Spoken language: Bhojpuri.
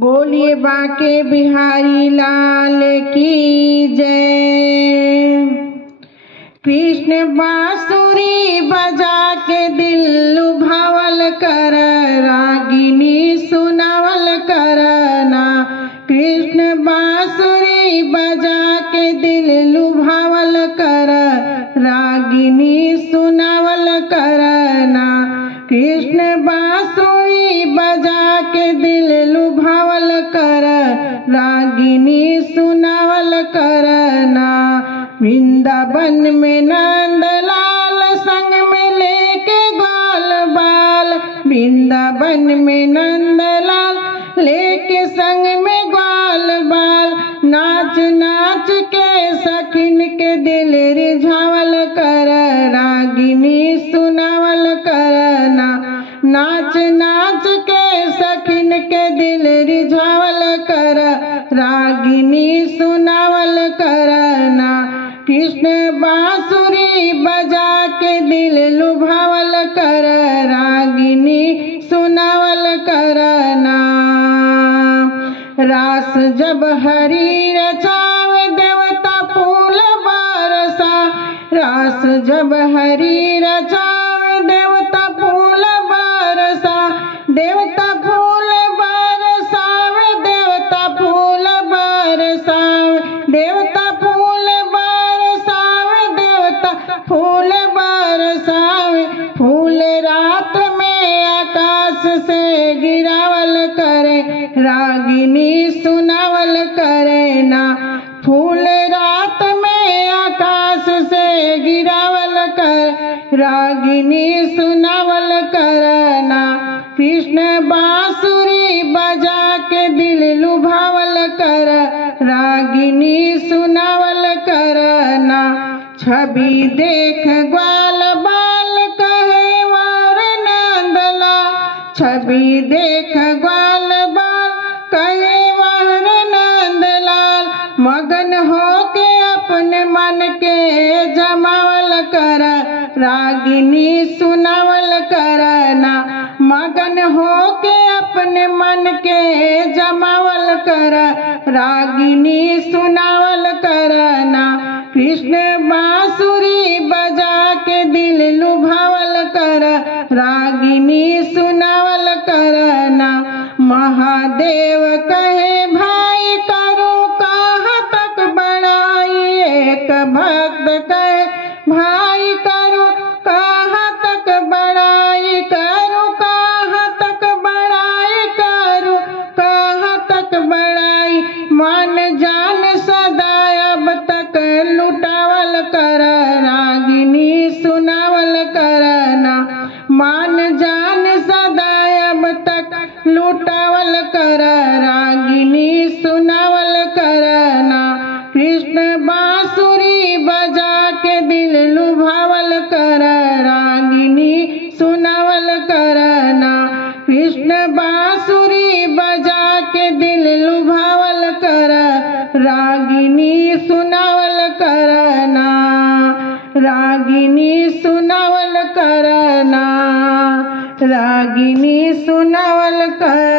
बोलिए बांके बिहारी लाल की जय। कृष्ण बांसुरी बजा के दिल लुभावल कर, रागिनी सुनावल करना। कृष्ण बांसुरी बजा के दिल लुभावल कर, रागिनी सुनावल करना। कृष्ण बांसुरी बजा के दिल लुभावल कर, रागिनी सुनावल करना। वृंदावन में नंदलाल संग में लेके ग्वाल बाल, वृंदावन में नंदलाल लेके संग में ग्वाल बाल। नाच नाच के सखिन के दिल रिझावल कर, रागिनी सुनावल करना। नाच नाच के सखिन के दिल रिझावल कर, रागिनी सुनावल करना। कृष्ण बांसुरी बजा के दिल लुभावल कर, रागिनी सुनावल करना। रास जब हरि रचावे देवता फूल बरसा, रास जब हरि रचावे देवता फूल बरसा। देवता फूल बरसावे, देवता फूल बरसावे, देवता फूल बरसावे, देवता फूल बरसावे। फूल रात में आकाश से गिरावल करे, रागिनी सुनावल करे ना। फूल रात में आकाश से गिरावल कर, रागिनी सुनावल करना। कृष्ण बांसुरी बजा के दिल लुभावल कर, रागिनी सुनावल करना। छवि देख ग्वाल बाल कहे वार नंदला, छवि देख ग्वाल बाल कहे वार नंदलाल। मगन हो के अपने मन के जमावल कर, रागिनी सुनावल करना। मगन हो के अपने मन के जमावल कर, रागिनी सुनावल करना। कृष्ण बांसुरी बजा के दिल लुभावल कर, रागिनी सुनावल करना। महादेव कहे भाई करूं कहाँ तक बड़ाई, एक भक्त कहे भाई करूं कहाँ तक बड़ाई, करूं कहाँ तक बड़ाई, करूं कहाँ तक बड़ाई। मन जान सदा अब तक लुटावल कर, रागिनी सुनावल करना। मान जान सदा अब तक लुटावल कर, रागिनी सुनावल करना। कृष्ण बांसुरी बजा के दिल लुभावल कर, रागिनी सुनावल करना। कृष्ण बांसुरी बजा के दिल लुभावल कर, रागिनी सुनावल करना, रागिनी सुनावल करना, रागिनी सुनावल कर।